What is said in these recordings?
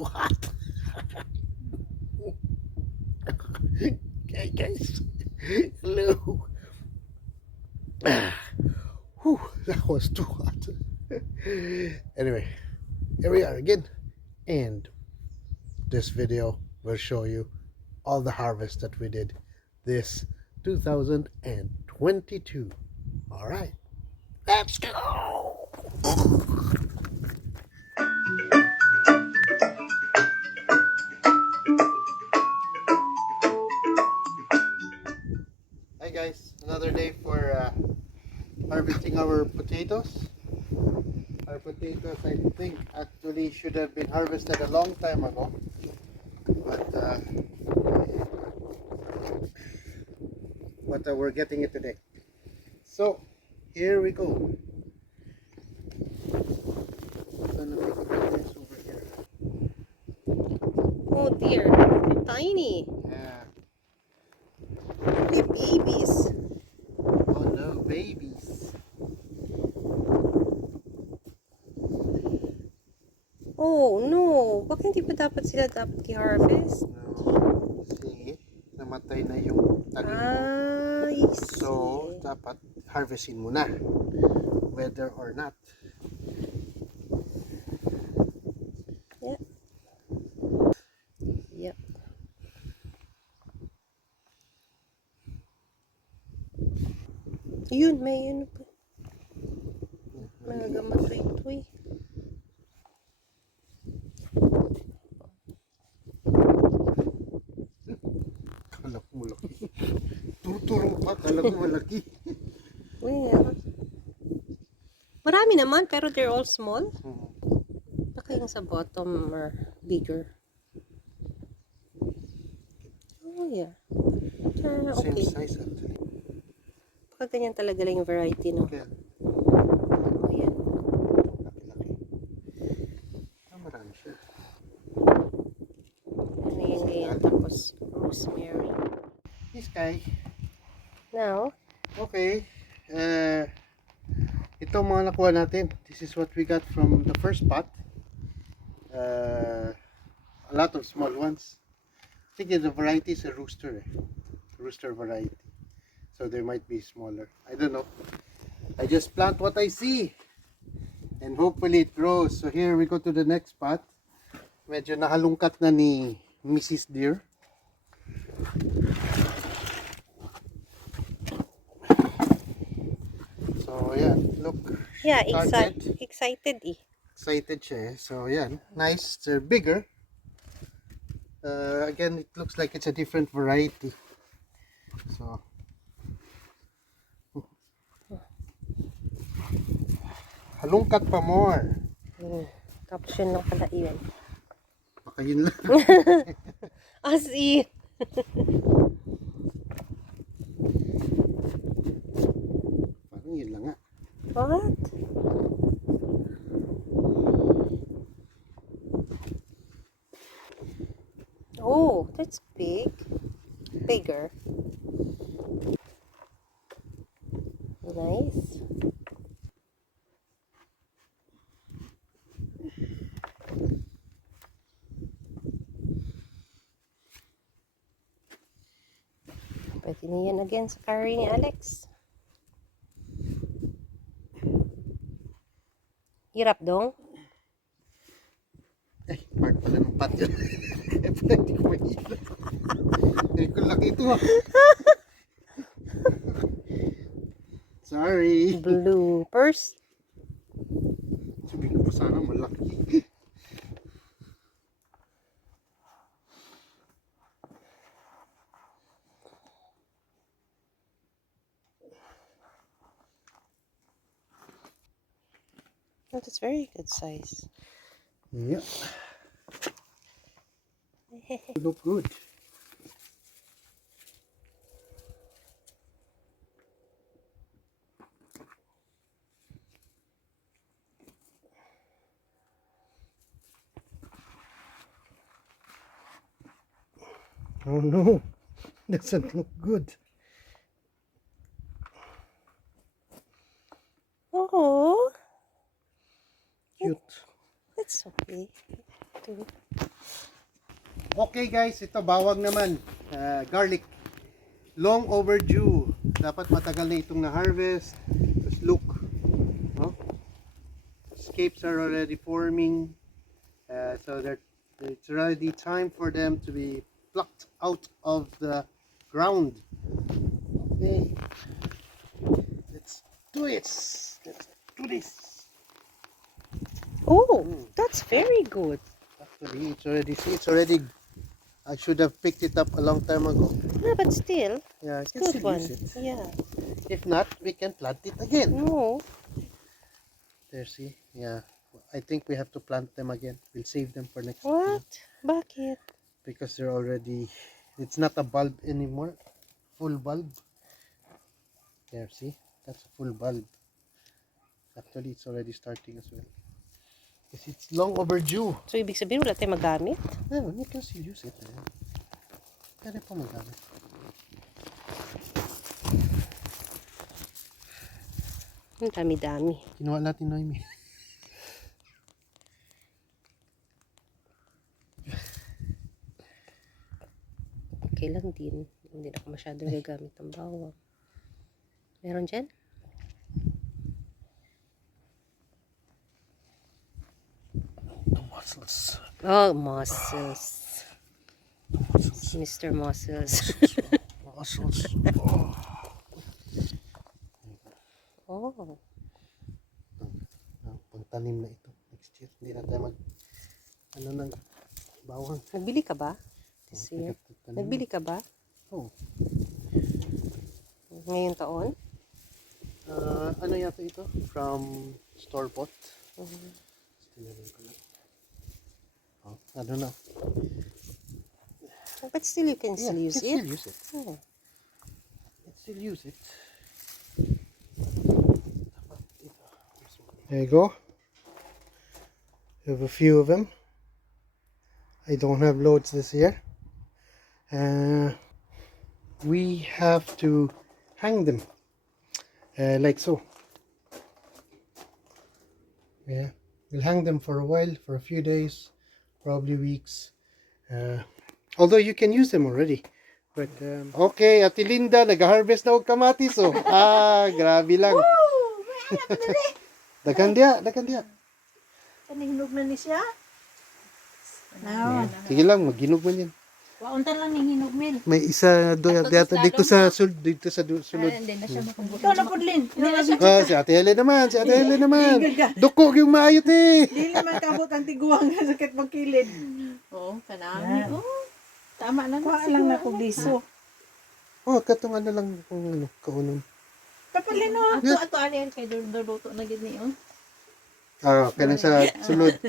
too hot. Okay, guys. Hello. Whew, that was too hot. Anyway, here we are again, and this video will show you all the harvest that we did this 2022. All right, let's go. Hi guys, another day for harvesting our potatoes. Our potatoes, I think, actually should have been harvested a long time ago, but we're getting it today. So here we go. Gonna take a bit this over here. Oh dear, they're tiny. Yeah. They're babies. Oh no, babies. Oh no, bakit hindi pa dapat sila i-harvest? No. See, namatay na yung tanim mo. I see. So, dapat harvestin mo na. Whether or not. Yep. Yep. Yun, may yun pa. Mga matuy-tuy. Kala ko malaki. Tuturo pa, kala ko malaki. Well, marami naman, pero they're all small. Baka yung sa bottom are bigger. Oh yeah. Same Okay. size actually. Baka ganyan talaga lang yung variety, no? Kaya, Oh, yan. laki-laki. Marami siya. Ano yan ganyan, tapos rosemary. This guy. Now, Okay. Ito mga nakuha natin. This is what we got from the first pot. A lot of small ones. I think the variety is a rooster. Rooster variety. So they might be smaller. I don't know. I just plant what I see. And hopefully it grows. So here we go to the next pot. Medyo nahalungkat na ni Mrs. Deer. So yeah, look. yeah, Started. excited eh. Excited siya eh. So yan, nice. They're bigger. Again, it looks like it's a different variety. So halungkat pa more. Tapos yun lang pala yun. Baka yun lang. As in. Parang yun lang nga. What? Oh, that's big. Bigger. Nice. Pwede niyan again sa curry ni Alex. Hirap dong. Eh, part pala ng pot yun. Eh, pala hindi ko mahila. Eh, kung laki ito ah. Sorry. Bloopers. Sabi ko pa sana malaki. Oh, that's very good size. Yep. Look good. Oh no, doesn't look good. Oh, Cute. that's okay. Too. Okay guys, ito bawang naman. Garlic. Long overdue. Dapat matagal na itong na-harvest. Just look. No? Scapes are already forming. So it's already time for them to be plucked out of the ground. Okay. Let's do it. Let's do this. Oh, that's very good. Actually, it's already. I should have picked it up a long time ago. No, but still, Yeah, I can good still one. use it. Yeah. If not, we can plant it again. No. There, see? Yeah. I think we have to plant them again. We'll save them for next What? year. Bakit? Because they're already, it's not a bulb anymore. Full bulb. There, see? That's a full bulb. Actually, it's already starting as well. Because it's long overdue. So, ibig sabihin, wala tayong magamit? No, you can still use it. Pwede pa magamit. Ang dami-dami. Kinuha natin Noemi. Okay lang din. Hindi na ako masyadong gagamit ng bawang. Meron dyan? The muscles. Oh, mussels. The muscles. Mr. Mussels. Muscles. Oh. Oh. Pangtanim na ito. Next year. Hindi na tayo ng bawang. Nagbili ka ba? This year? Nagbili ka ba? Oh. Ngayong taon? Ano yata ito? From store bought. Tinalim ko lang. Oh, I don't know. But still, you can still use it. Still use it. Oh. Let's still use it. There you go. You have a few of them. I don't have loads this year. We have to hang them like so. Yeah, we'll hang them for a while, for a few days, probably weeks. Although you can use them already. But okay, Ate Linda, nag-harvest na og kamatis oh. Grabe lang. Dagan dia. Kaninglog na ni siya. Sige lang, maginog man yan. Waunta lang ni hinog mil. May isa dito sa sulod. Hindi na siya makabuti. Ikaw na Pudlin. Hindi na siya. Si Ate Helen naman. Duko yung maayot eh. Dili man kabot ang tiguang nga sakit magkilid. Oo, kanami. Oo. Tama na Kuha lang na kog liso. Oh, katong ano lang kung ano, kaunon. Kapalin no. Ato ano yan kay Duluto na gid ni oh. Kanang sa sulod.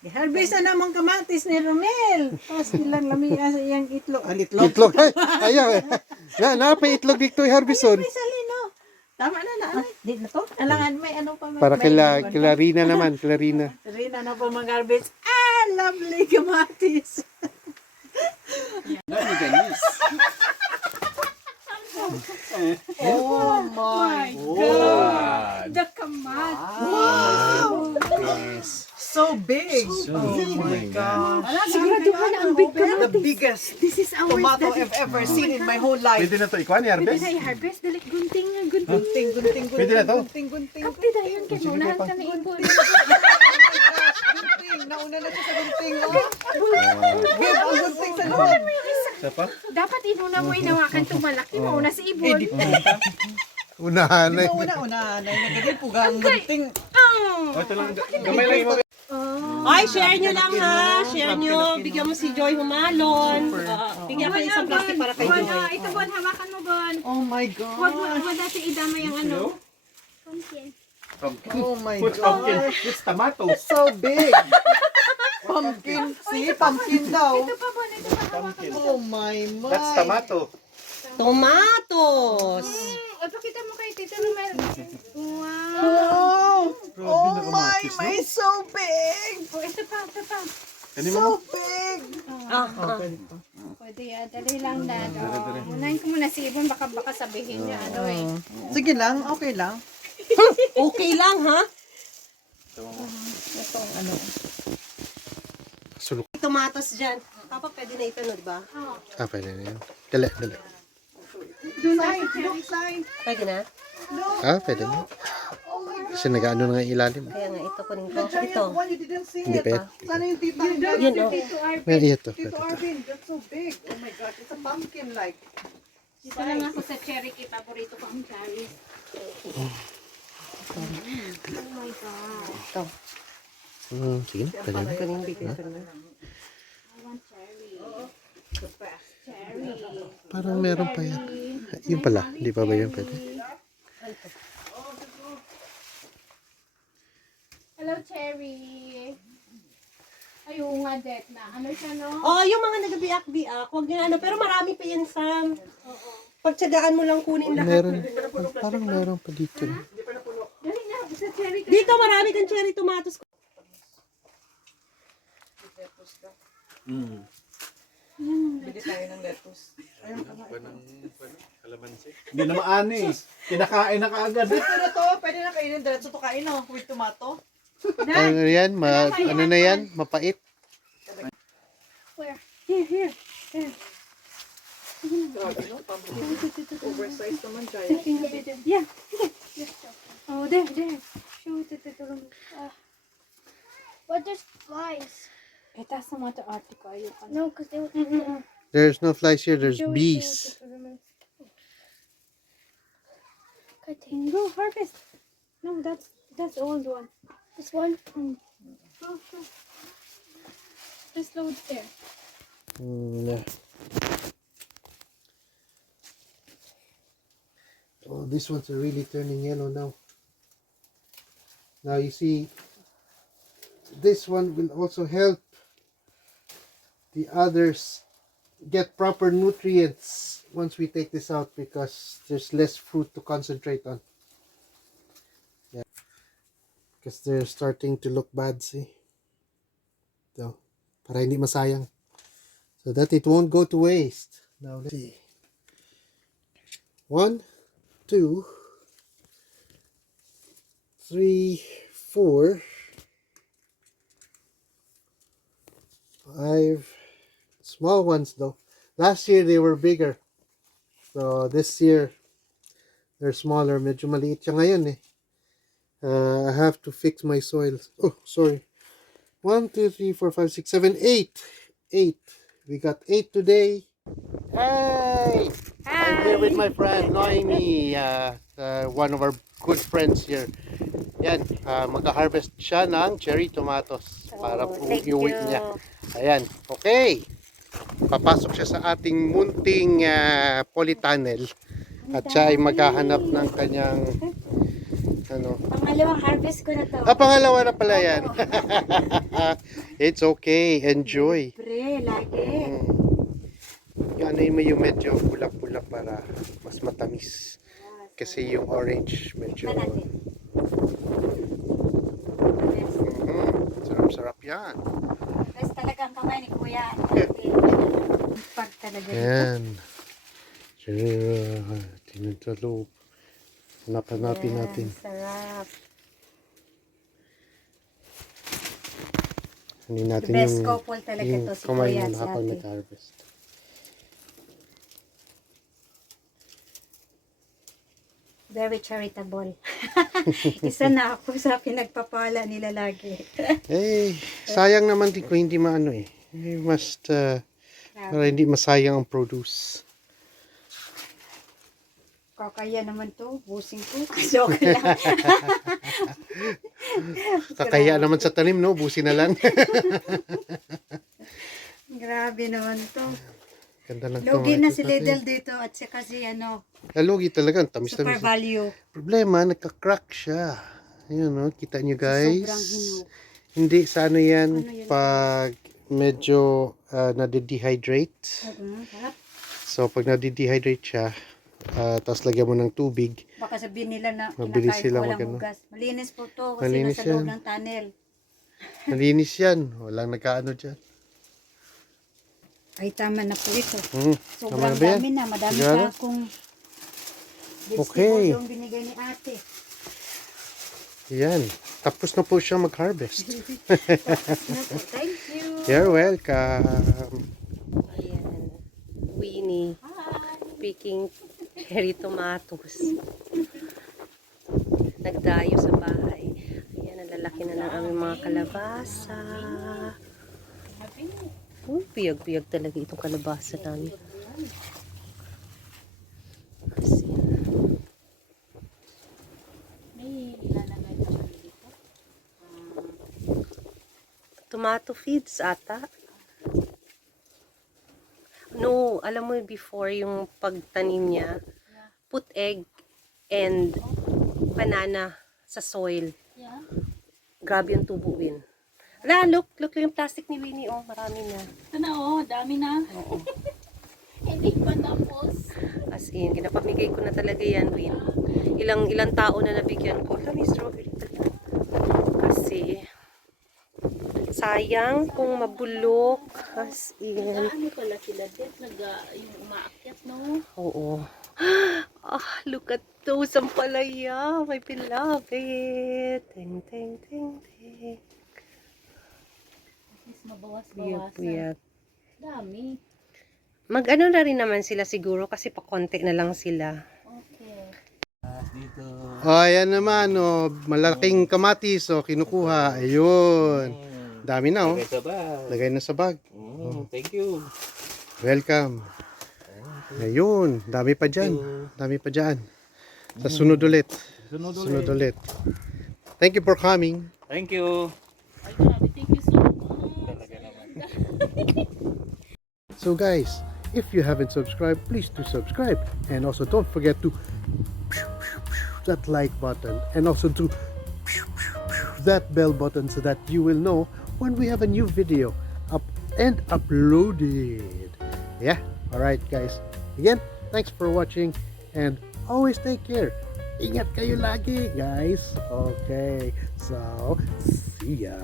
Harvest na namang kamatis ni Romel. Tapos ilang lamiya sa iyang itlog. Itlog. Itlog. Ayaw eh. Na pa itlog dito harbison. Sa lino. Tama na na. Di na to. Alangan may ano pa may. Para kila Rina naman, Clarina. Rina na po mag-harvest. Lovely kamatis. Oh my God. The kamatis. Wow. So big. Oh my god. Siguraduhan ang big kamatis. The biggest This is our tomato I've ever seen in my whole life. Pwede na to ikuan i-harvest? Pwede na i-harvest. Dali, gunting. Gunting. Pwede na to? Gunting. Kapti dayon kay unahan kami ipon. Gunting. Nauna na siya sa gunting. Give ang gunting sa loob. Isa pa? Dapat inuna mo inawakan itong malaki. Mauna si Ibon. Unahan eh. Una. Nagkadil pugang gunting. Oh, ito lang. Gamay lang yung Ay, share nyo lang ha. Share nyo. Bigyan mo si Joy humalon. Bigyan ka isang plastic para kay Joy. Ito, Bon. Hawakan mo, Bon. Oh my god. Huwag dati idama yung ano. pumpkin. Oh my What's god. pumpkin? It's tomato. So big. Pumpkin. See, pumpkin daw. Ito pa, Bon. Ito pa. Hawakan mo. Oh my. That's tomato. Tomatoes! Pakita mo kay Tito Romel. Wow. Wow. Grabe Oh na my, kamatis, no? may so big. Ito pa. Kanin mo? So big. Pwede yan. Dali lang na. Unahin ko muna si Ibon. Baka sabihin niya ano eh. Sige lang, okay lang. Okay lang ha? Ito ang ano. Sulok. Tomatoes dyan. Papa, pwede na ito, no, di ba? Ah, pwede na yan. Dali. Sign, look, sign. Pwede na? Ah, pwede na. Kasi nag-ano na nga yung ilalim. Kaya nga, ito kunin ko. The Ito. giant one, you didn't see Hindi it. pa yan. Sana yung tita ang guys. Yun, oh. Well, ito. Tito Arvin, that's so big. Oh my gosh, it's a pumpkin like. Dito lang ako sa cherry kay paborito ko ang cherry. Oh my God. Ito. Sige na, pwede na. Kunin bigay ko na. I want cherry. Cherry. Parang meron pa yan. Yun pala, hindi pa ba yun pwede? Hello, cherry. Ayun nga, Det na. Ano siya, no? Oh, yung mga nagabiak-biak, huwag niya ano, pero marami pa yan, Sam. Pagtsagaan mo lang kunin lahat. Meron. Parang meron pa dito. Dali na, sa cherry. Dito, marami kang cherry tomatoes. Bili tayo ng lettuce. Hindi na maani. Kinakain na kaagad. Ito na to, pwede na kainin diretso to kain no, with tomato. Ano yan? Ano na yan? Mapait? Where? Here. Grabe no, pumpkin. Oversized naman giant. Yeah. Oh, there. Show it to the But there's flies. Itaas naman ito ate ko. Ayoko na. No, because they would. There's no flies here. There's Show it, bees. show it. Go harvest. No, that's the old one. This one. Oh, sure. Just load there. Yeah. Oh, these ones are really turning yellow now. Now you see, this one will also help the others get proper nutrients once we take this out because there's less fruit to concentrate on. Yeah, because they're starting to look bad, see? So, para hindi masayang. So that it won't go to waste. Now let's see. 1, 2, 3, 4, 5. Small ones though. Last year they were bigger. So this year they're smaller. Medyo maliit siya ngayon eh. I have to fix my soil. Oh, sorry. 1, 2, 3, 4, 5, 6, 7, 8. 8. We got 8 today. Hey! I'm here with my friend Noemi, one of our good friends here. Yan, mag-harvest siya ng cherry tomatoes para po iuwi niya. Ayan, okay. Papasok siya sa ating munting polytunnel at siya ay maghahanap ng kanyang ano. Pangalawang harvest ko na to. Pangalawa na pala yan. It's okay, enjoy. Pre, lagi. Yung ano yung medyo pula-pula para mas matamis. Kasi yung orange medyo sarap-sarap yan. Guys, talagang kamay ni Kuya. Pag talaga dito. Yan. Tingnan sa loob. Hanapin natin. Sarap. Hindi natin Best yung couple talaga to si kamay Kuya mo at si habang Ate. nag-harvest. Very charitable. Isa na ako sa pinagpapala nila lagi. Eh, sayang naman din kung hindi maano eh. We must, para hindi masayang ang produce. Kakaya naman to, busing ko. Joke lang. Kakaya naman sa tanim, no? Busi na lang. Grabe naman to. Ganda ng Lugi na tomatoes si natin. Lidl dito at saka si ano, Lugi talaga. Tamis super tamis. value. Problema, nagka-crack siya. Ayun, no? Kita nyo guys. Sobrang hinog. Hindi, sa ano yan, Ano yun? pag medyo nade-dehydrate. Harap. So, pag nade-dehydrate siya, tapos lagyan mo ng tubig, Baka sabihin nila na Mabilis kinakain sila ko walang mag-ano. hugas. Malinis po to kasi Malinis nasa loob yan. ng tunnel. malinis yan. Walang nagkaano dyan. Ay, tama na po ito. Tama Sobrang na ba yan? dami na. Madami Siguro? pa akong Okay. vegetable yung binigay ni ate. Yan. Tapos na po siya mag-harvest. Tapos na po. Thank you. You're welcome. Winnie picking cherry tomatoes. Nagdayo sa bahay. Ayan, ang lalaki na ng aming mga kalabasa. Piyag-piyag talaga itong kalabasa namin. May ilalagay pa ba dito? Tomato feeds ata. No, alam mo before yung pagtanim niya, put egg and banana sa soil. Yeah. Grabe yung tubuin. Ala, look yung plastic ni Winnie, oh, marami na. Ito na oh, dami na. Oo. Hindi pa tapos. As in, kinapamigay ko na talaga yan, Win. Ilang tao na nabigyan ko. Alam, strawberry talaga. Kasi, sayang kung mabulok. As in. Ano pala sila din? Yung umaakyat, no? Oo. Ah, look at those ampalaya, my beloved. Ting, ting, ting, ting. At least mabawas-bawasan. Puyat. Dami. Mag-ano na rin naman sila siguro kasi pa konti na lang sila. Okay. Dito. Oh, ayan naman, oh. Malaking kamatis, oh. Kinukuha. Ayun. Dami na, oh. Lagay sa bag. Lagay na sa bag. Thank you. Welcome. Ayun. Dami pa dyan. Dami pa dyan. Sa sunod ulit. Sunod ulit. Thank you for coming. Thank you. Ay, grabe. Thank you so much. Talaga naman. So guys, if you haven't subscribed, please do subscribe. And also don't forget to that like button. And also to that bell button so that you will know when we have a new video up and uploaded. Yeah, alright guys. Again, thanks for watching and always take care. Ingat kayo lagi guys. Okay, so see ya.